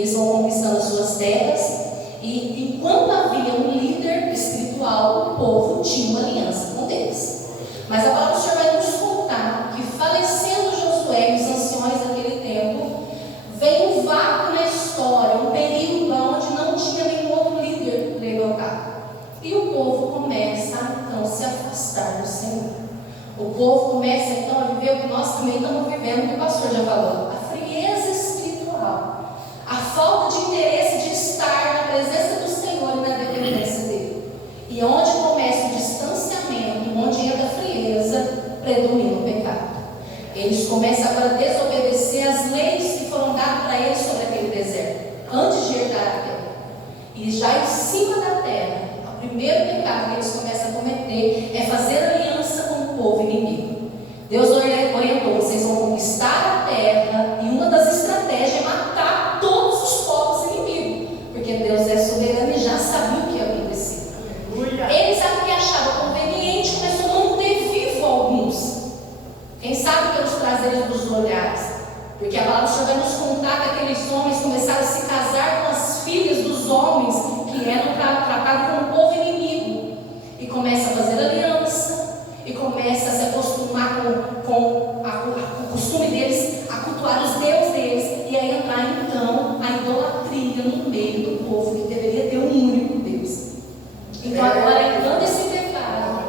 eles vão conquistando as suas terras. E enquanto havia um líder espiritual, o povo tinha uma aliança com Deus. Mas a palavra do Senhor vai nos contar que, falecendo Josué e os anciões daquele tempo, veio um vácuo na história, um período onde não tinha nenhum outro líder levantado. E o povo começa então a se afastar do Senhor. O povo começa então a viver o que nós também estamos vivendo, que o pastor já falou: a frieza espiritual, a falta de interesse de estar na presença do Senhor e na dependência dele. E onde começa o distanciamento, onde entra a frieza, predomina o pecado. Eles começam agora a desobedecer as leis que foram dadas para eles sobre aquele deserto, antes de herdar a terra. E já em cima da terra, o primeiro pecado que eles começam a cometer é fazer aliança com o povo inimigo. Deus orientou: vocês vão conquistar a terra, e uma das estratégias é matar todos os povos inimigos, porque Deus é soberano e já sabia o que ia acontecer. Eles aqui achavam conveniente, começou a manter vivo alguns. Quem sabe pelos prazeres dos olhares, porque a palavra do Senhor vai nos contar que aqueles homens começaram a se casar com as filhas dos homens que eram tratados como povo inimigo, e começa a fazer aliança, e começa a se acostumar com o costume deles a cultuar os deuses deles, e aí entrar então a idolatria no meio do povo que deveria ter um único Deus. Então agora, entrando esse pecado,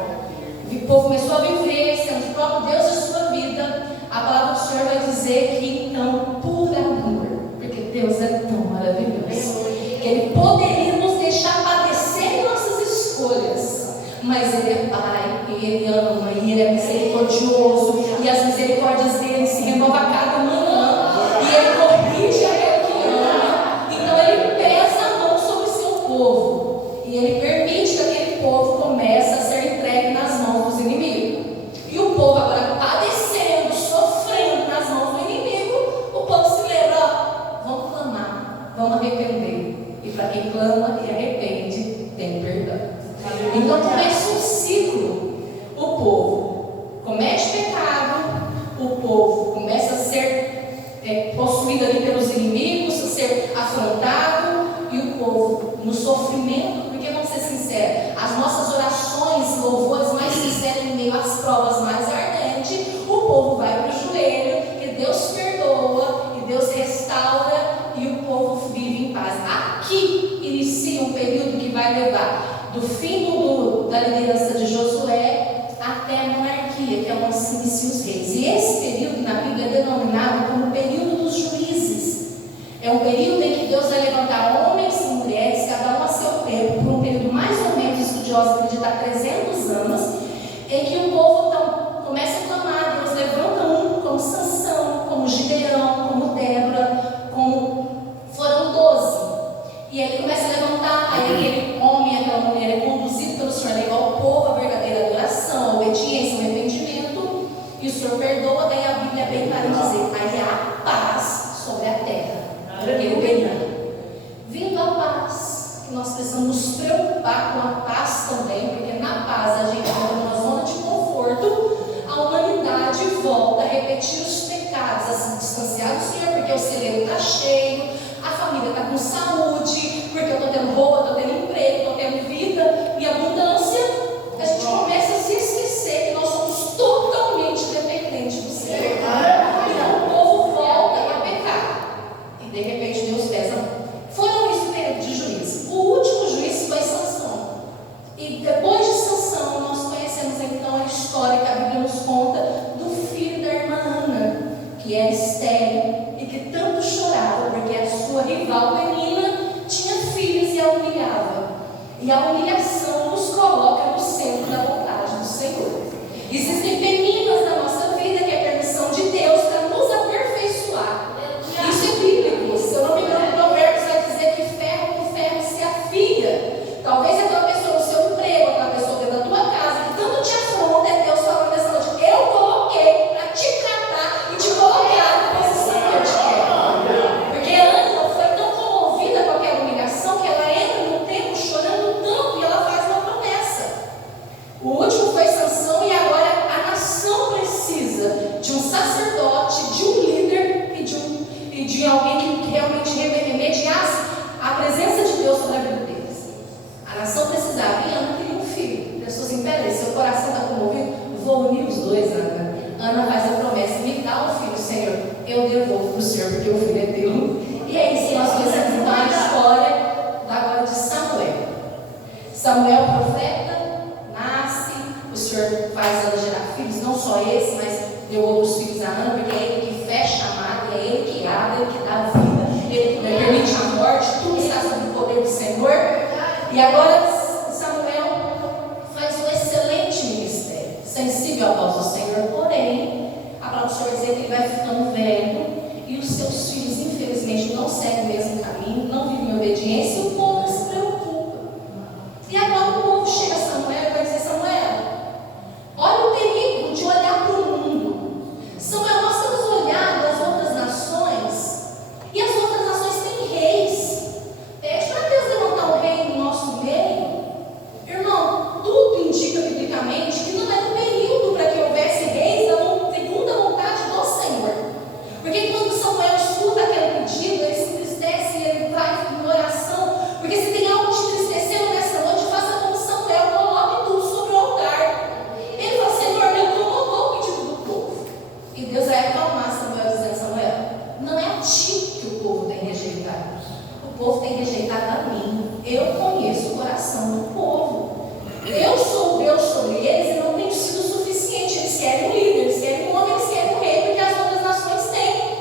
o povo começou a viver sendo o próprio Deus da sua vida. A palavra do Senhor vai dizer que então, por amor, porque Deus é tão maravilhoso, que Ele poderia nos deixar padecer nossas escolhas, mas Ele é Pai, e Ele ama, e Ele é misericordioso, e as misericórdias dele se renovam a cada manhã, e Ele corrige aquele que ama. Então Ele pesa a mão sobre o seu povo, e Ele permite que aquele povo comece a ser entregue nas mãos dos inimigos. E o povo agora padecendo, sofrendo nas mãos do inimigo, o povo se lembra: vamos clamar, vamos arrepender. E para quem clama e arrepende, tem perdão. Então começa um ciclo. O povo comete pecado, o povo começa a ser possuído ali pelos inimigos, a ser afrontado, e o povo no sofrimento. Porque, vamos ser sinceros, as nossas orações, louvores mais sinceros em meio às provas mais ardentes, o povo vai para o joelho, que Deus perdoa e Deus restaura, e o povo vive em paz. Aqui inicia um período que vai levar do fim da liderança de Josué até a monarquia, que é onde se iniciam os reis. E esse período na Bíblia é denominado como o período dos juízes. É um período em que Deus vai levantar homens e mulheres, cada um a seu tempo, por um período mais ou menos, estudiosos acreditam, 300 anos, em que o povo então começa a clamar. Deus levanta um como Sansão, como Gideão, como Débora, como foram 12. E aí começa a levantar, aí aquele homem, aquela mulher é conduzido pelo Senhor, leva ao povo a verdadeira adoração, a obediência, o arrependimento, e o Senhor perdoa. Daí a Bíblia é bem clara em dizer: aí há paz sobre a terra. Aquele período, vindo a paz, que nós precisamos nos preocupar com a paz também, porque na paz a gente entra numa zona de conforto, a humanidade volta a repetir os pecados, a se distanciar do Senhor, porque o celeiro está cheio, a família está com saúde, porque eu estou tendo roupa, estou tendo emprego, estou tendo vida e abundância. A gente começa a se esquecer que nós somos totalmente dependentes do Senhor. Então o povo volta a pecar, e de repente Deus pesa. Foram isso o período de juízo. O último juízo foi Sansão. E depois de Sansão, nós conhecemos então a história que a Bíblia nos conta do filho da irmã Ana, que era estéril e que tanto chorava, porque a sua rival Penina tinha filhos e a humilhava. E a humilhação nos coloca no centro da vontade do Senhor. Existem peninas na nossa vida que é permissão de Deus para nos aperfeiçoar. Isso é bíblico. Se eu não me engano, Provérbios vai dizer que ferro com ferro se afia. Talvez aquela pessoa no seu emprego, aquela pessoa dentro da tua casa, que tanto te afronta, é Deus falando nessa noite: eu coloquei para te tratar e te colocar na posição que eu te quero. Porque Ana foi tão comovida com aquela humilhação que ela entra no templo chorando tanto, e ela faz eu devolvo para o Senhor, porque o filho é teu. E é isso que nós conhecemos então a história agora de Samuel. Samuel, profeta, nasce, o Senhor faz ela gerar filhos, não só esse, mas deu outros filhos a Ana, porque é Ele que fecha a mata, é Ele que abre, Ele que dá vida, Ele que permite a morte, tudo está sob o poder do Senhor. E agora Samuel faz um excelente ministério, sensível à voz do Senhor, porém, a palavra do Senhor vai dizer que ele vai ficando velho, e os seus filhos, infelizmente, não seguem o mesmo caminho, não vivem em obediência, e o povo se preocupa. E agora o povo chega a Samuel e vai dizer: Samuel, olha o perigo de olhar para o mundo. Samuel, nós temos olhado as outras nações, e as outras nações têm reis. Pede para Deus levantar um rei no nosso meio. Irmão, tudo indica biblicamente que não era um período para que houvesse reis segundo a vontade do Senhor. Porque quando Samuel escuta aquele pedido, ele se entristece e ele vai em oração. Porque se tem algo te entristecendo nessa noite, faça como Samuel, coloque tudo sobre o altar. Ele fala: Senhor, me incomodou o pedido do povo. E Deus vai acalmar Samuel, dizendo: Samuel, não é a ti que o povo tem rejeitado. O povo tem rejeitado a mim. Eu conheço o coração do povo. Eu sou o Deus sobre eles e não tenho sido suficiente. Eles querem um líder, eles querem um homem, eles querem um rei, porque as outras nações têm.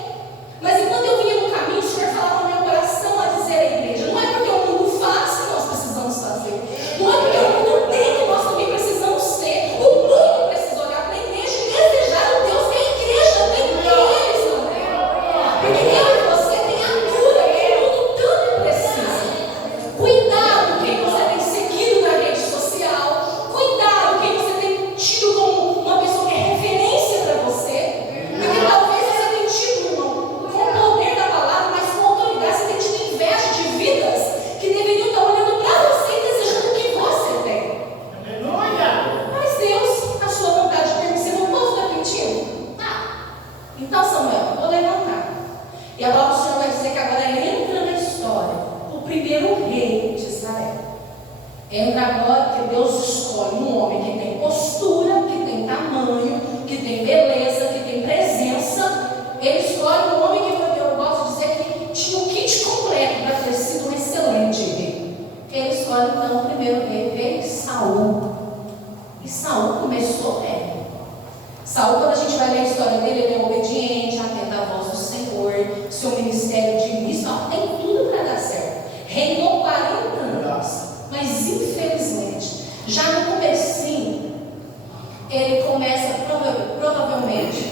Mas enquanto eu vinha no caminho, o Senhor falava no meu coração a dizer à igreja: não é porque o mundo faz que nós precisamos fazer, não é porque o mundo tem que nós também precisamos ter. O mundo precisa olhar para a igreja e desejar o Deus que a igreja tem, porque eles não têm. Porque eu e você tem a cura que o mundo tanto precisa. Cuidado quem você tem seguido na rede social, cuidado quem você tem tido como uma pessoa que é referência para você, porque talvez você tenha tido, irmão, com o poder da palavra, mas com autoridade, você tem tido inveja de vidas que deveriam estar olhando para você e desejando o que você tem. Mas Deus, a sua vontade permissiva, o povo está pedindo. Então, Samuel, vou levantar. E a palavra do Senhor vai dizer que agora entra na história o primeiro rei de Israel. Entra agora porque Deus escolhe um homem que tem postura, que tem tamanho, que tem beleza, que tem presença. Ele escolhe um homem que, eu gosto de dizer, que tinha o kit completo para ter sido um excelente rei. Ele escolhe então o primeiro rei, Saul. E Saul começou bem. Saul, quando a gente vai ler a história dele, ele é obediente, atento à voz do Senhor, seu ministério de início, tem tudo para dar certo. Reinou 40 anos, mas infelizmente, já no comecinho, ele começa provavelmente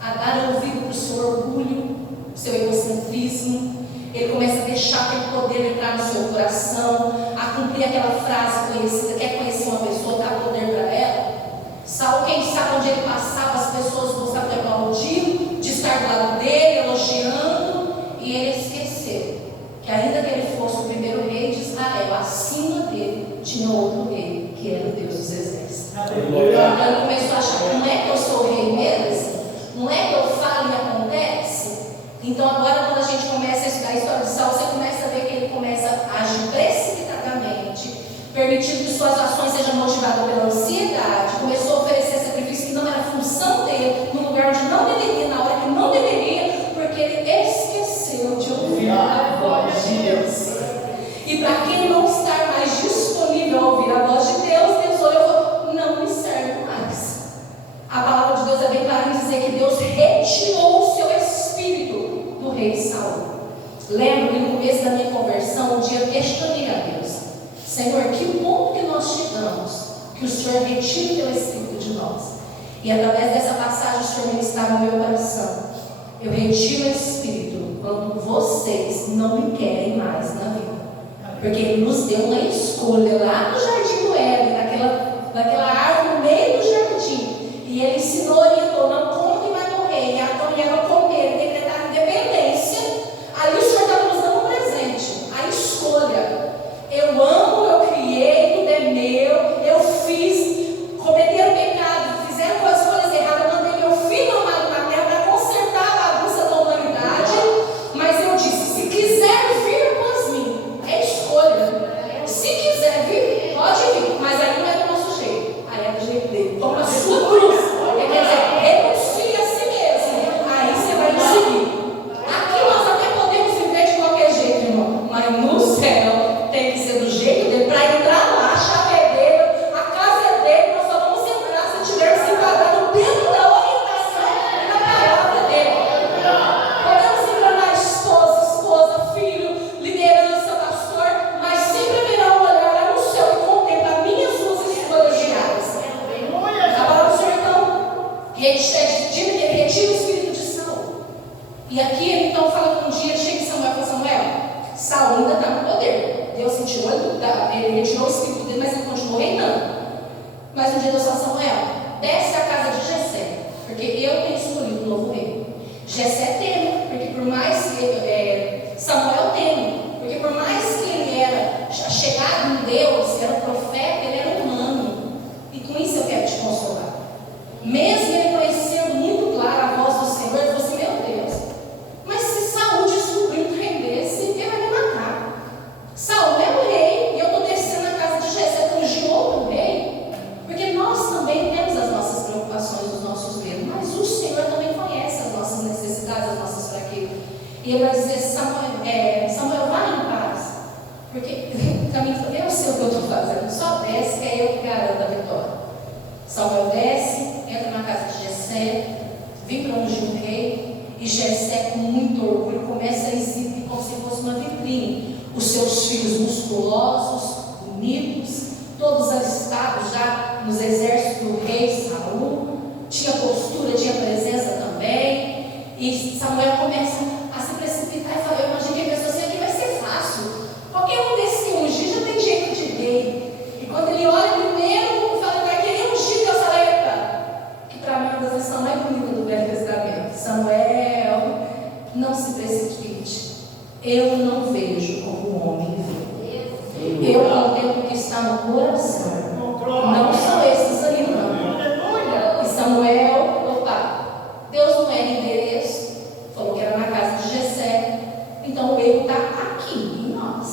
a dar ouvido para o seu orgulho, seu egocentrismo. Ele começa a deixar aquele poder entrar no seu coração, a cumprir aquela frase conhecida: quer conhecer uma pessoa, dá poder para ela. Saul, quem sabe onde ele passava, as pessoas gostavam de aplaudir, de estar do lado dele, elogiando, e ele esqueceu que ainda que ele fosse o primeiro rei de Israel, acima dele tinha outro rei, que era o Deus dos exércitos. Então ele começou a achar: não é que eu sou o rei mesmo? Não é que eu falo e acontece? Então agora, quando a gente começa a estudar a história de Saul, você começa a ver que ele começa a agir precipitadamente, permitindo que suas ações sejam motivadas pela ansiedade. Começou a oferecer sacrifício que não era função dele, no lugar onde não deveria, na hora que não deveria, porque ele esqueceu de ouvir a voz de Deus. E para quem não está mais disponível a ouvir a voz de Deus, Deus olhou e falou: não me serve mais. A palavra de Deus é bem clara em dizer que Deus retirou o seu espírito do rei Saul. Lembro que no começo da minha conversão, um dia eu questionei a Deus: Senhor, que ponto que nós chegamos que o Senhor retira o teu espírito de nós? E através dessa passagem o Senhor ministrava no meu coração: eu retiro o espírito quando vocês não me querem mais na vida. Porque Ele nos deu uma escolha lá no jardim do Éden, naquela árvore no meio do jardim, e Ele ensinou, orientou: não come que vai morrer. E Adão e Eva comeram, decretaram independência. Ali o Senhor estava nos dando um presente, a escolha. Eu amo, eu criei, tudo é meu, eu fiz, cometeram pecado, fizeram coisas erradas, eu mandei meu filho amado na terra para consertar a bagunça da humanidade, mas eu disse: se quiser vir após mim, é escolha. Se quiser vir, pode vir, mas aí não é do nosso jeito, aí é do jeito dele. Toma a sua cruz, quer dizer, renuncia a si mesmo. Aí seguir. Aqui nós até podemos viver de qualquer jeito, irmão, mas no céu tem que ser do jeito dele. Para entrar lá, a chave é dele, a casa é dele, nós só vamos entrar se tivermos enquadrado dentro da orientação e da palavra dele. Podemos enganar esposa, filho, liderança, pastor, mas sempre haverá um olhar lá no céu que contempla minhas suas escolhas diárias. A palavra do Senhor, então, retira o espírito de Saul. E aqui ele então fala que um dia chega Samuel para Samuel. Saul ainda está no poder. Deus retirou ele retirou o espírito dele, mas ele continuou reinando. Mas um dia Deus fala: Samuel, desce à casa de Jessé, porque eu tenho escolhido um novo rei. Jessé teme, porque por mais que Samuel teme, porque por mais que ele era chegado em Deus, era um profeta, ele era humano. E com isso eu quero te consolar. Mesmo ele conhecendo muito claro a voz do Senhor, ele falou assim: meu Deus, mas se Saul descobrir um trem desse, ele vai me matar. Saul é o rei, e eu estou descendo na casa de Jessé para ungir outro rei, porque nós também temos as nossas preocupações, os nossos medos, mas o Senhor também conhece as nossas necessidades, as nossas fraquezas. E ele vai dizer: Samuel, vai em paz, porque eu sei o que eu estou fazendo, só desce que é eu que garanto a vitória. Samuel desce, entra na casa de Jessé, vem para ungir um rei, e Jessé, com muito orgulho, começa a exibir como se fosse uma vitrine os seus filhos musculosos, bonitos, todos alistados já nos exércitos do rei Saul. Tinha postura, tinha presença também. E Samuel começa a se precipitar e fala: eu imagino que a pessoa assim, aqui vai ser fácil, qualquer um desse ungir já tem jeito de rei. E quando ele olha primeiro, fala: vai querer ungir, Deus fala: epa, que para mim é uma das versões mais bonitas do Velho Testamento. Samuel, não se precipite. Eu não vejo como o homem vê. Eu contemplo o que está no coração. Não são esses ali, não. E Samuel, Deus não era endereço, falou que era na casa de Jessé. Então o erro está aqui, em nós.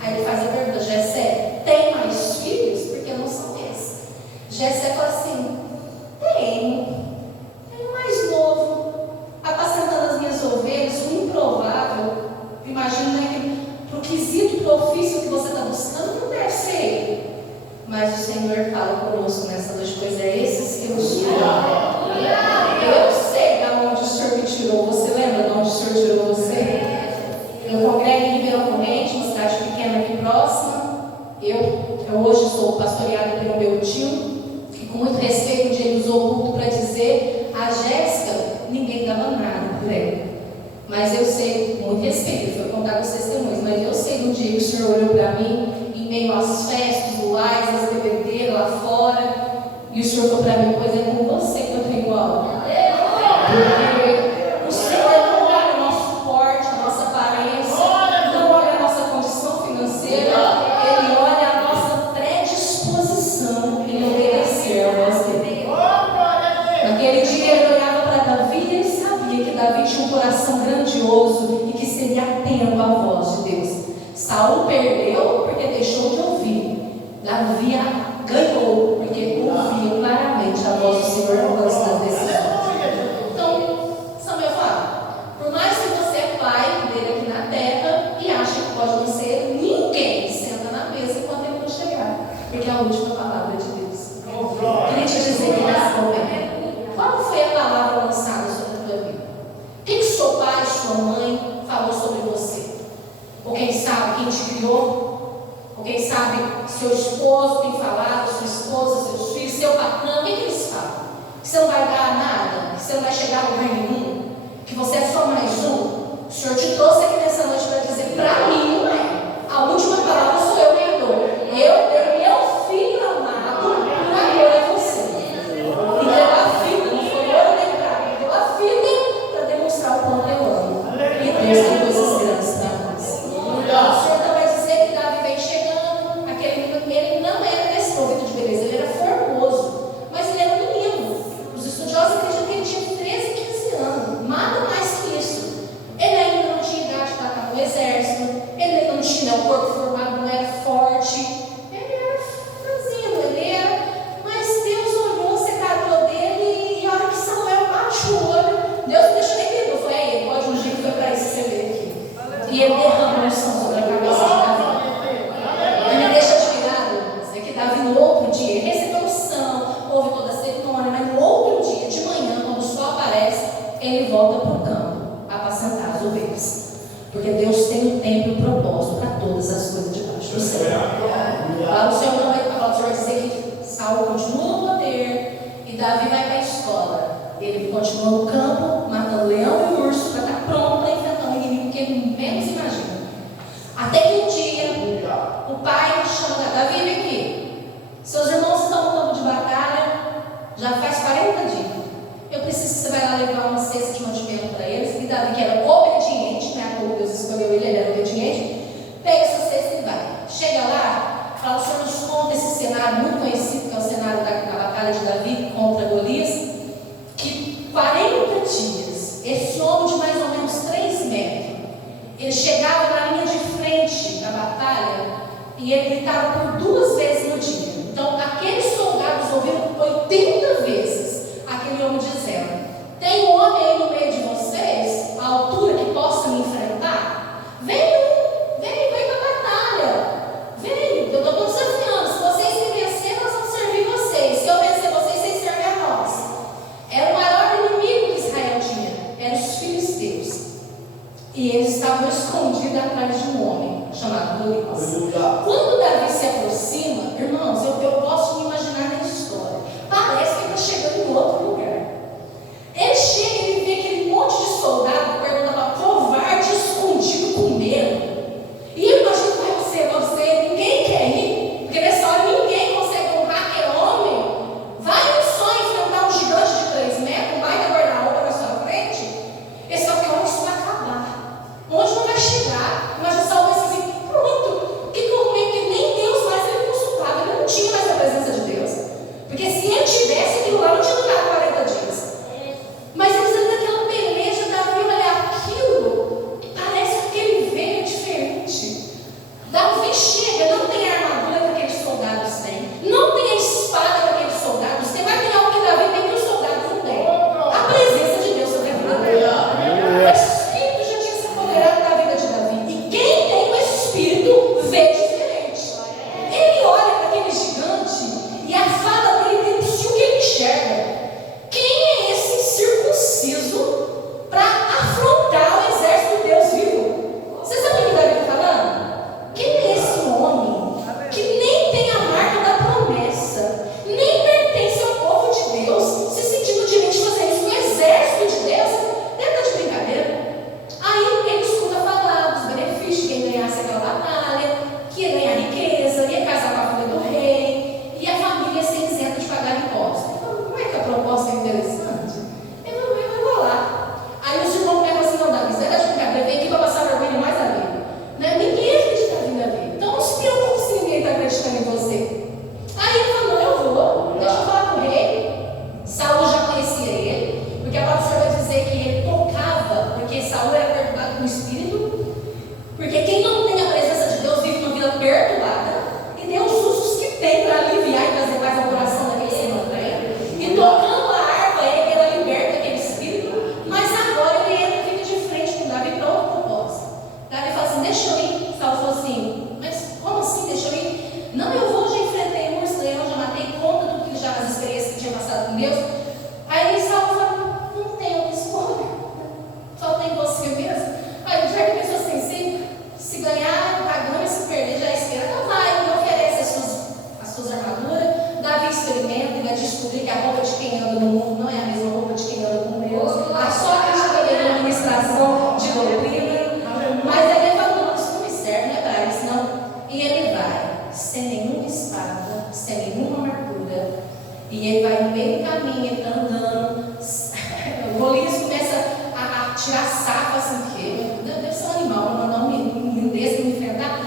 Aí ele faz a pergunta: Jessé, tem mais filhos? Porque não são esses. Jessé fala assim: tenho mais novo, apacentando as minhas ovelhas, um improvável. Imagina, né, para o quesito, para o ofício que você está buscando, não deve ser ele. Mas o Senhor fala conosco nessa noite: pois é esses que eu sou. Eu sei de onde o Senhor me tirou. Você lembra de onde o Senhor tirou você? Eu congrego em Ribeirão Corrente, uma cidade pequena aqui próxima. Eu hoje sou pastoreada pelo meu tio, e com muito respeito, um dia ele usou o culto para dizer: a Jéssica, ninguém dava nada por ela. Mas eu sei, com muito respeito, ele foi contar com os testemunhos, mas eu sei do dia que o Senhor olhou para mim, em meio às festas, luais, às bebedeiras lá fora, e o Senhor falou para mim: pois é com você que eu tenho algo. Porque o Senhor não olha o nosso porte, a nossa aparência, não olha a nossa condição financeira, Ele olha a nossa predisposição em obedecer a voz dele. Naquele dia ele olhava para Davi e ele sabia que Davi tinha um coração grandioso e que seria atento à voz de Deus. Saul perdeu porque deixou de ouvir. Davi ganhou porque ouvia claramente a voz do Senhor no lance das decisões. Então, Samuel fala: por mais que você é pai dele aqui na terra e acha que pode não ser, ninguém senta na mesa enquanto ele não chegar, porque é a última palavra de Deus. Queria te dizer que nesse momento, qual foi a palavra lançada sobre a tua vida? O que seu pai, sua mãe falou sobre você? Ou quem sabe quem te criou? Ou quem sabe seu esposo tem falado, sua esposa, seus filhos, seu patrão? O que eles falam? Que você não vai dar nada? Que você não vai chegar a lugar nenhum? Que você é só mais um? O Senhor te trouxe aqui nessa noite para dizer: para mim não é. A última palavra sou eu quem dou. Eu dei meu filho amado por amor a você. E deu a vida, não foi eu nem para mim, deu a vida para demonstrar o quanto eu amo. volta para o campo a apacentar as ovelhas. Porque Deus tem um tempo e um propósito para todas as coisas debaixo do céu. Lá o Senhor não vai falar, o Senhor vai dizer que Saul continua no poder e Davi vai para a escola. Ele continua no campo, matando leão e urso para estar pronto para enfrentar um inimigo que ele menos imagina. Até que um dia, o pai chama Davi, vem aqui. Seus irmãos estão no campo de batalha, já faz 40 dias. Eu preciso que você vai lá levar uma cesta de mantimento para eles. E Davi, que era obediente, né? Como Deus escolheu ele, ele era obediente. Pega essa cesta e vai. Chega lá, fala, o Senhor nos conta esse cenário muito conhecido, que é o cenário da batalha de Davi contra Golias. Que 40 dias, esse homem de mais ou menos 3 metros, ele chegava na linha de frente da batalha e ele gritava por 2 vezes no dia. Então, aqueles soldados ouviram 80 vezes aquele homem dizendo: tem um homem aí no meio de vocês, à altura, que possa me enfrentar? Vem para a batalha. Vem, eu estou desafiando. Se vocês me vencerem, nós vamos servir vocês. Se eu vencer vocês, vocês servem a nós. Era o maior inimigo que Israel tinha, eram os filisteus. E eles estavam escondidos atrás de um homem chamado Golias. Quando Davi se aproxima, irmãos, eu posso me imaginar nessa história. Parece que ele está chegando em outro lugar. Ele chega e ele vê aquele monte de soldado que perguntava covarde, escondido com medo. E eu imagino que vai você, ninguém quer ir, porque nessa hora ninguém consegue honrar aquele homem. Vai um só enfrentar um gigante de 3 metros, um baita guarda-roupa na sua frente. Esse é o que eu acho que vai acabar. Onde não vai chegar? Mas o Saul vai assim, pronto. O que eu arrumei? Que nem Deus mais ele consultava, ele não tinha mais a presença de Deus. Porque se ele tivesse aquilo lá, não tinha durado 40 dias. Mas eles ainda daquela peleja, Davi olha aquilo, parece que ele veio diferente. Davi chega, não tem a armadura que aqueles soldados têm, não tem a espada que aqueles soldados têm, mas tem algo que Davi tem que os soldados não têm: a presença de Deus sobre a vida dele. O Espírito já tinha se apoderado da vida de Davi, e quem tem o Espírito vê diferente. Ele olha para aquele gigante e a fala dele denuncia o que ele enxerga. Quem é esse circunciso para afrontar o exército de Deus vivo? Você sabe o que Davi está falando? Quem é esse homem que nem tem a marca da promessa, nem pertence ao povo de Deus, se sentindo direito de fazer isso com o exército de Deus? Deve estar de brincadeira. Aí ele escuta falar dos benefícios de quem ganhasse aquela batalha, que ia ganhar riqueza, ia casar com a filha do rei, e a família ia ser isenta de pagar impostos. Como é que a proposta é interessante? Ele vai rolar. Aí os irmãos pegam assim: não, Davi, você está de brincadeira, vem aqui para passar vergonha mais a vida. Né? Ninguém acredita em Davi. Então não se preocupe se ninguém está acreditando em você. Aí ele falou: não, eu vou, deixa eu falar com o rei. Saul já conhecia ele, porque a palavra do Senhor vai dizer que ele tocava, porque Saul era perturbado com o espírito. Porque quem não tem a presença de Deus vive uma vida perturbada, e tem os usos que tem para aliviar e trazer paz ao coração daquele que se mantém. E tocando a harpa, ele era liberta daquele espírito. Mas agora ele entra e fica de frente com Davi para outro propósito. Davi fala assim: deixa eu ir. Saul falou assim: mas como assim deixa eu ir? Não, eu vou, já enfrentei um urso, leão, já matei, conta tudo que já, as experiências que tinha passado com Deus. Aí Saul fala: não tem outra escolha, só tem você mesmo. Aí já que pensou assim: se ganhar, pagando, se perder, já espera. Então vai, ele oferece as suas armaduras. Davi experimenta e vai descobrir que a roupa de quem anda no mundo não é a mesma roupa de quem anda com Deus. A só que está tendo administração de doutrina. Mas aí ele fala: não, isso não me serve, não é para isso, não. E ele vai, sem nenhuma espada, sem nenhuma armadura. E ele vai no meio do caminho, ele está andando. O Golias começa a tirar saco, assim, que deve ser um animal, não mandar um menino desse para me enfrentar.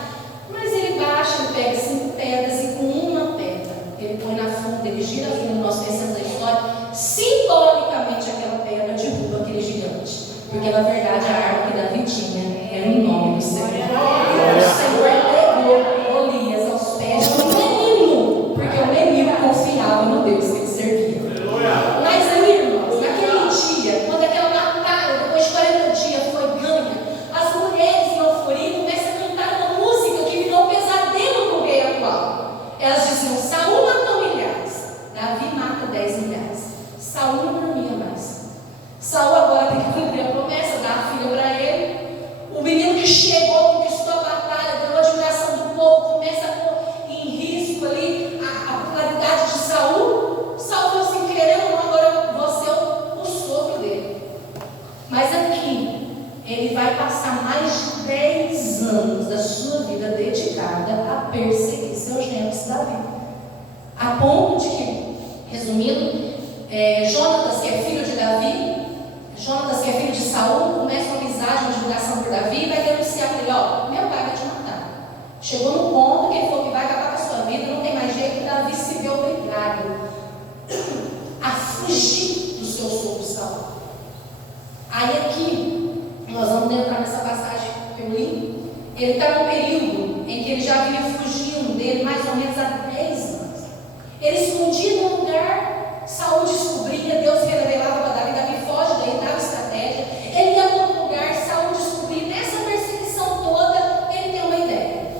Mas ele baixa, ele pega 5 pedras e com uma pedra ele põe na funda, ele gira a funda, nós pensamos a história, simbolicamente aquela pedra derruba aquele gigante. Porque na verdade a arma que Davi tinha era o nome do Senhor. O Senhor entregou Golias aos pés do menino, porque o menino confiava no Deus que ele servia. Mas aí, irmãos, naquele dia, quando aquela batalha, depois de 40 dias, foi ganha, as mulheres em euforia começam a cantar uma música que virou um pesadelo para o rei atual. Elas diziam: Saul matou milhares, Davi mata 10 milhares. Saul não dormia mais. Saul agora tem que cumprir ele vai passar mais de 10 anos da sua vida dedicada a perseguir seu genro Davi. A ponto de que, resumindo, Jonatas, que é filho de Davi, Jonatas, que é filho de Saul, começa uma amizade, uma divulgação por Davi e vai denunciar para ele: ó, meu pai vai te matar. Chegou no ponto que ele falou que vai acabar com a sua vida, não tem mais jeito. Davi se vê obrigado a fugir do seu sogro Saul. Aí aqui, nós vamos entrar nessa passagem que eu li. Ele está num período em que ele já vinha fugindo dele mais ou menos há 10 anos. Ele escondia num lugar, Saul descobria, Deus revelava para Davi, Davi foge, daí dava estratégia. Ele ia para outro lugar, Saul descobria. Nessa perseguição toda, ele tem uma ideia.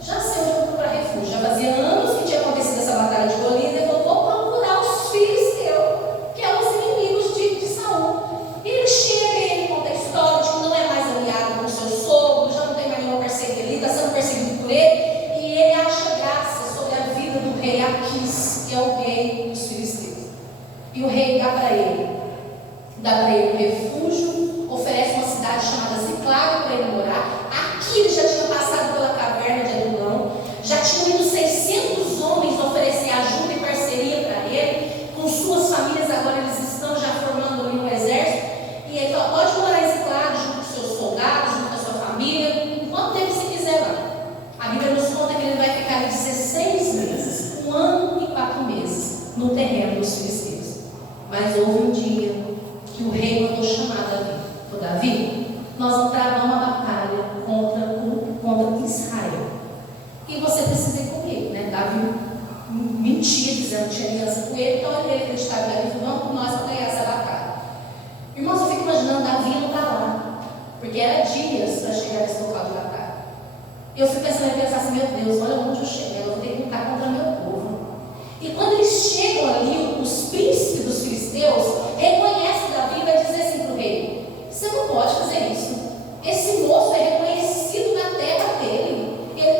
Já sei onde eu vou procurar refúgio. Já fazia anos que tinha acontecido essa batalha de Golias. Ele falou: vou procurar os filisteus, que eram os inimigos de Saul. E ele chega e ele conta a história de que não é mais aliado com o seu sogro, já não tem mais nenhuma parceria ali, está sendo perseguido por ele. E ele acha graça sobre a vida do rei Aquis, que é o rei dos filisteus. E o rei dá para ele um refúgio, oferece uma cidade chamada Ziclague para ele morar. Aqui ele já tinha passado pela caverna de Adulão, já tinham ido 600 homens oferecer ajuda e parceria para ele. Com suas famílias agora eles estão já formando ali um exército. E ele fala: pode morar em Ziclague junto com seus soldados, junto com a sua família, quanto tempo você quiser lá. A Bíblia nos conta que ele vai ficar 16 meses, 1 ano e 4 meses, no terreno dos filisteus. Mas houve um dia que o rei mandou chamar Davi. Falou: Davi, nós vamos travar uma batalha contra Israel. E você precisa ir comigo, né? Davi mentia, dizendo que tinha aliança com ele, então ele acreditava em Davi e falou: vamos com nós para ganhar essa batalha. Irmãos, eu fico imaginando Davi indo para lá, porque era dias para chegar nesse local de batalha. Eu fico pensando assim: meu Deus, olha onde eu cheguei, eu vou ter que lutar contra meu povo. E quando eles chegam ali, os príncipes dos filisteus reconhecem Davi e vai dizer assim para o rei: você não pode fazer isso. Esse moço é reconhecido na terra dele. Ele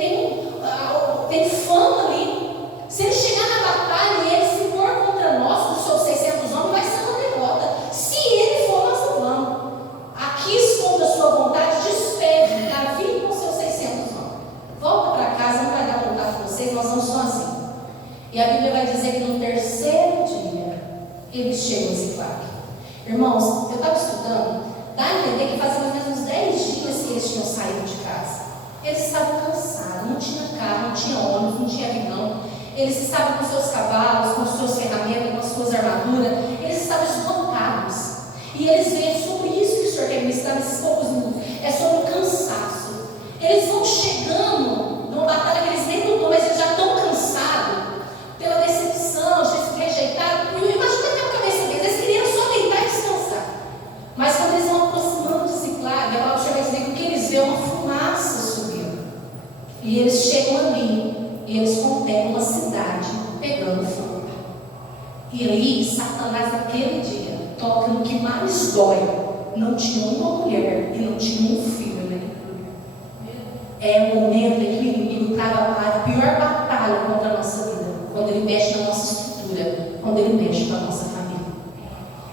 tem fama ali. Se ele chegar na batalha e ele se for contra nós, com os seus 600 homens, vai ser uma derrota. Se ele for, nós não vamos. Aqui, contra a sua vontade, despede Davi com seus 600 homens. Volta para casa, não vai dar contato com vocês, nós vamos sozinhos. E a Bíblia vai dizer que no terceiro dia eles chegam a Ziclague. Irmãos, eu estava estudando, dá a entender que fazia mais ou menos uns 10 dias que eles tinham saído de casa. Eles estavam cansados, não tinha carro, não tinha ônibus, não tinha avião. Eles estavam com seus cavalos, com suas ferramentas, com suas armaduras. Eles estavam esgotados. E eles veem sobre isso que o Senhor quer ministrar nesses poucos minutos. É sobre o cansaço. Eles vão chegando numa batalha que eles nem lutam, mas eles já estão cansados pela decepção, de ter sido rejeitado. Imagina até a cabeça deles, eles queriam só deitar e descansar. Mas quando eles vão aproximando de Ziclague, a palavra vai dizer que o que eles veem é uma fumaça subindo. E eles chegam ali, e eles contemplam uma cidade pegando fogo. E aí, Satanás, naquele dia, toca no que mais dói. Não tinha uma mulher e não tinha um filho, né? É o momento em que o inimigo trava a pior batalha contra a nossa vida. Quando ele mexe na nossa estrutura, quando ele mexe com a nossa família.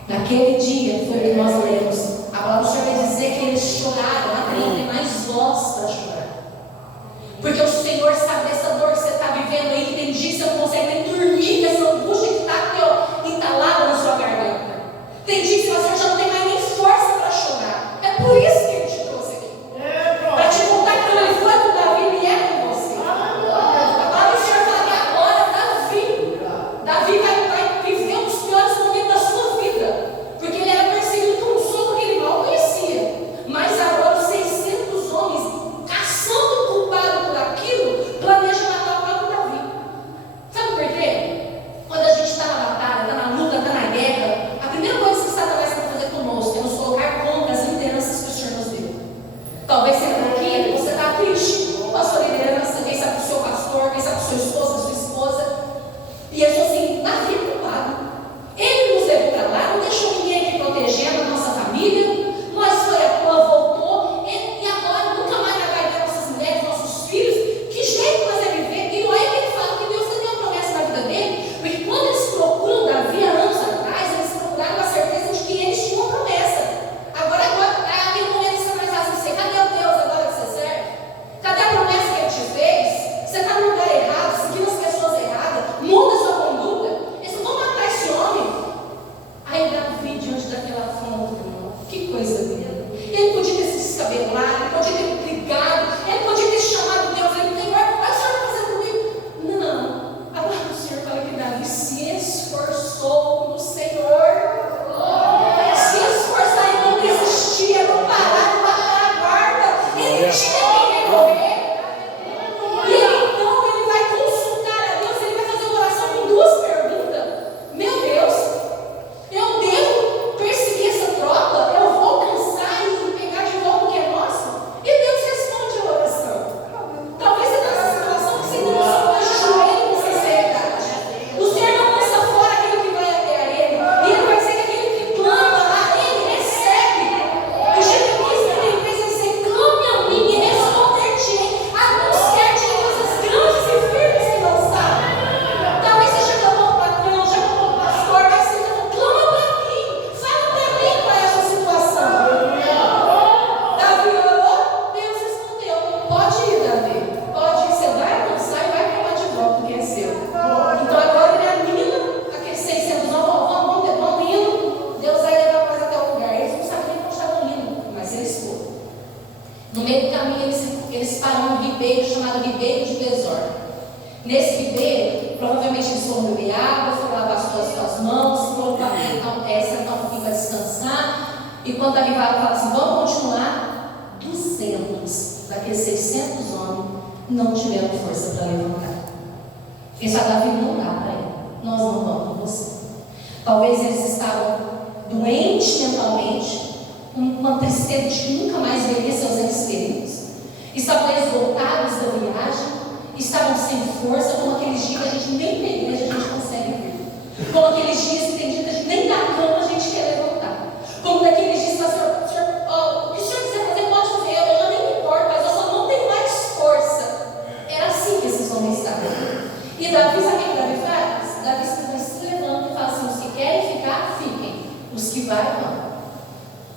Naquele dia, foi o que nós lemos. A palavra do Senhor vai dizer que eles choraram, até não tem mais voz para chorar. Porque o Senhor sabe dessa dor que você está vivendo aí, que tem dia que você não consegue nem dormir, dessa angústia que está aqui, ó, entalada na sua garganta. Tem dia que você já não tem mais nem força para chorar. É por isso que ele te trouxe aqui. Para te contar que não ele foi com Davi e é com você. A palavra do Senhor fala que agora Davi vai viver um dos piores momentos da sua vida. Porque ele era perseguido por um sogro que meio do caminho eles param num ribeiro chamado Ribeiro de Besor. Nesse ribeiro, provavelmente eles foram beber água, foram lavar suas mãos, foram sentar um pouquinho para descansar. E quando Davi fala assim, vamos continuar, 200 daqueles 600 homens não tiveram força para levantar. Eles falaram, Davi, não dá para ele, nós não vamos com você. Talvez eles estavam doentes mentalmente, com uma tristeza de que nunca mais veria seus entes queridos. Estavam esgotados da viagem, estavam sem força, como aqueles dias que a gente nem na igreja a gente consegue ver. Como aqueles dias que tem dia que a gente nem da cama a gente quer levantar. Como daqueles dias que o senhor, o que o senhor quiser fazer, pode fazer, eu já nem me importo, mas eu só não tenho mais força. Era assim que esses homens estavam. E Davi, sabe o que Davi faz? Davi se levanta e fala assim, os que querem ficar, fiquem. Os que vai, vão.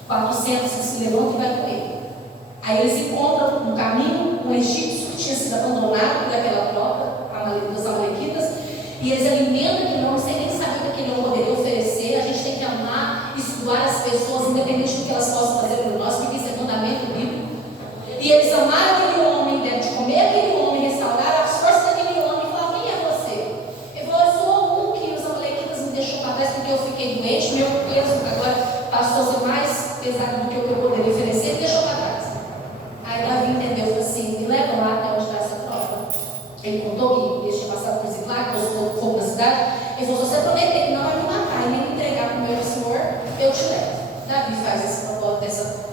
400 se levantam e vai com ele. Aí eles encontram no caminho um egípcio que tinha sido abandonado por aquela tropa dos amalequitas, e eles alimentam aquele homem sem nem saber o que ele poderia oferecer. A gente tem que amar e doar as pessoas, independente do que elas possam fazer por nós, porque isso é mandamento bíblico. E eles amaram aquele homem, deram de comer aquele homem, restauraram as forças daquele homem e falaram, quem é você? Ele falou, eu sou um que os amalequitas me deixou para trás porque eu fiquei doente, meu peso agora passou a ser mais pesado do que o que eu poderia oferecer, e deixou para trás. Aí Davi entendeu, falou assim, me leva lá até onde está essa tropa. Ele contou que eles tinham passado por Ziclac, postou fogo na cidade. Ele falou, se você prometer que não vai me matar e nem me entregar para o meu senhor, eu te levo. Davi faz esse propósito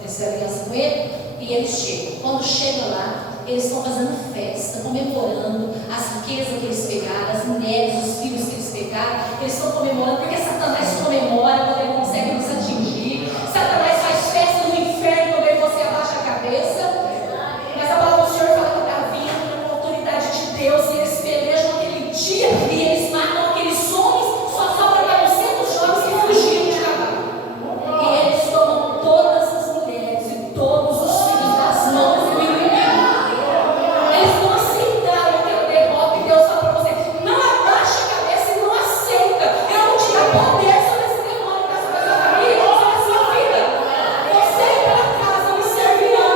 dessa aliança com ele, e eles chegam. Quando chega lá, eles estão fazendo festa, comemorando as riquezas que eles pegaram, as mulheres, os filhos que eles pegaram. Eles estão comemorando, porque Satanás comemora quando ele consegue nos atingir. Satanás faz festa no inferno quando ele você abaixa a cabeça. Mas a palavra do Senhor fala que Davi entra com a autoridade de Deus, e eles pelejam aquele dia, e eles matam aqueles homens, só sobra mais 200 jovens que fugiram de cavalo. E eles tomam todas as mulheres e todos os filhos das mãos do inimigo. Eles não aceitaram aquela derrota, e Deus fala para você, não abaixa a cabeça e não aceita. Eu não te dou poder sobre esse demônio, sobre a sua família, sobre a sua vida. Você e pela casa me servirão.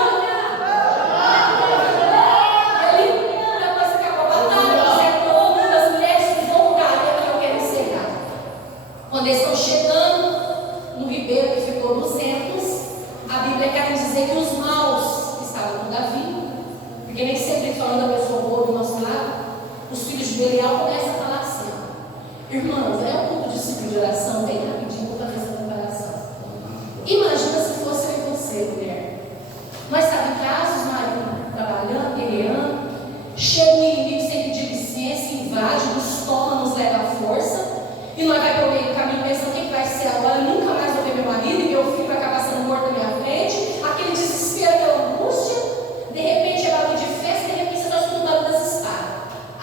Depois que acabou a batalha, todas as mulheres que voltaram, é que eu quero encerrar. Quando eles estão chegando no ribeiro que ficou 200, a Bíblia quer dizer que os maus que estavam com Davi, porque nem sempre falando da pessoa boa do nosso lado, os filhos de Belial começam a falar assim, irmãos, é um pouco de ciclo de oração, bem rapidinho, vou fazer essa comparação. Imagina se fosse eu e você, mulher. Nós estávamos em casa, os maridos trabalhando, guerreando, chega um inimigo sem pedir licença, invade, nos toma, nos leva à força, e nós vai para o meio do caminho pensando o que vai ser agora, eu nunca mais vou ver meu marido, e meu filho vai acabar sendo morto na minha frente, aquele desespero, aquela angústia, de repente é barulho de festa, de repente você está escutando o barulho das espadas.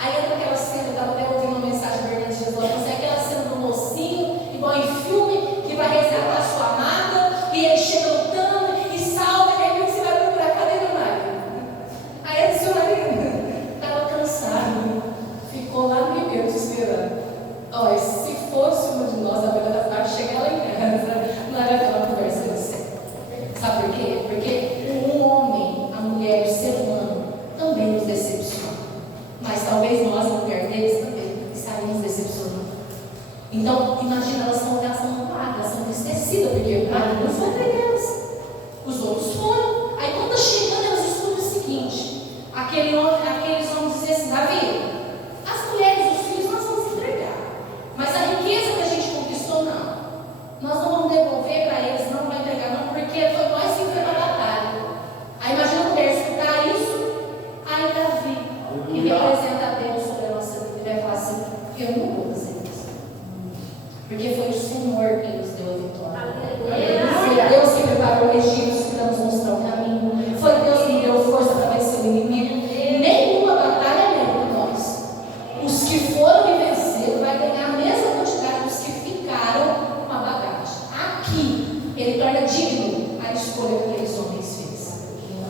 Aí entra aquela cena, eu estava até ouvindo uma mensagem do Bernardo Jesus, é aquela cena do mocinho, igual em filme, que vai resgatar a sua amada, e ele chega lutando e salva, e de repente você vai procurar, cadê meu marido? Aí esse seu marido estava cansado, ficou lá no ribeiro te esperando. Olha, se fosse uma de nós, a Bíblia da tarde, chegar lá em casa, não era aquela conversa de você. Sabe por quê? Porque o homem, a mulher, o ser humano, também nos decepciona. Mas talvez nós, a mulher deles, também estaríamos decepcionando. Então, imagina, elas são amparadas, elas são entristecidas, porque o marido não foi para elas. Os outros foram. Aí quando está chegando, elas escutam o seguinte: aqueles homens dizem assim, Davi, as mulheres e os filhos nós vamos entregar, mas a riqueza que a gente conquistou, não. Nós não vamos devolver para eles, não vai entregar, não, porque foi nós que foi para a batalha. Aí imagina a mulher escutar isso, aí Davi, que representa Deus sobre a nossa vida, vai falar assim, eu não vou fazer isso. Porque foi o Senhor quem nos deu a vitória. Foi Deus que preparou o Egito para nos mostrar o caminho. Foi Deus que deu força para vencer o inimigo. Nenhuma batalha é melhor que nós. Os que foram e venceram vai ganhar a mesma quantidade dos que ficaram com a bagagem. Aqui, ele torna digno a escolha que aqueles homens fez.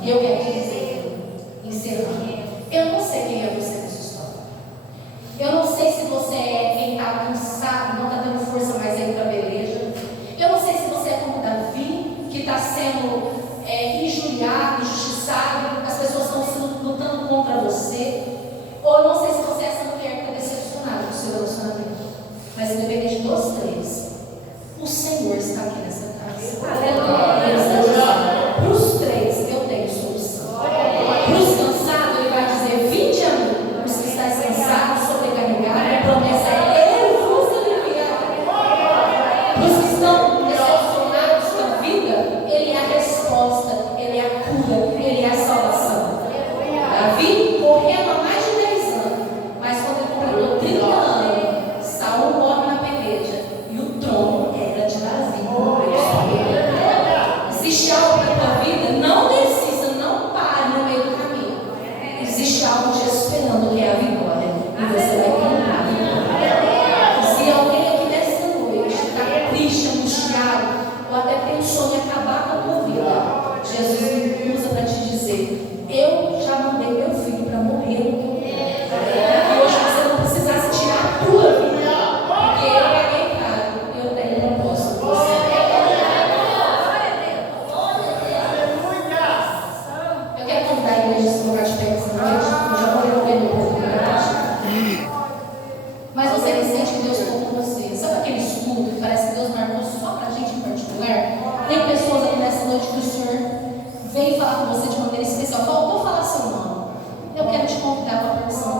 E eu quero dizer, encerrando, eu não sei quem é você nessa história. Eu não sei se você é quem está cansado, não está tendo força mais aí para a peleja. Eu não sei se você é como Davi, que está sendo injuriado, injustiçado, Aleluia. Ele está dizendo, para os três eu tenho solução. Para os cansados, ele vai dizer, vinde a mim. Os que estáis cansados, sobrecarregados, a promessa é, eu vos aliviarei. Para os que estão decepcionados com a vida, ele é a resposta, ele é a cura, ele é a salvação. Davi morreu há mais de 10 anos, mas quando ele completou 30 anos, Saul morre na peleja e o trono era de Davi. Existe algo na tua vida, não desista, não pare no meio do caminho. Existe algo te esperando, que é a vitória, e você vai cantar a vitória. Se alguém aqui nessa noite está triste, angustiado, ou até pensou em acabar com a tua vida, Jesus me usa para te dizer, eu já mandei meu filho para morrer no teu lugar. E hoje você não precisasse tirar a tua vida, porque eu paguei caro, eu tenho um propósito com você. Eu quero convidar a igreja a se colocar de pé essa noite, eu já vou devolver minha oportunidade. Mas você que sente que Deus falou com você, sabe aquele estudo que parece que Deus marcou só para a gente em particular? Tem pessoas aqui nessa noite que o Senhor veio falar com você de maneira especial. Vou falar seu nome. Eu quero te convidar para a porção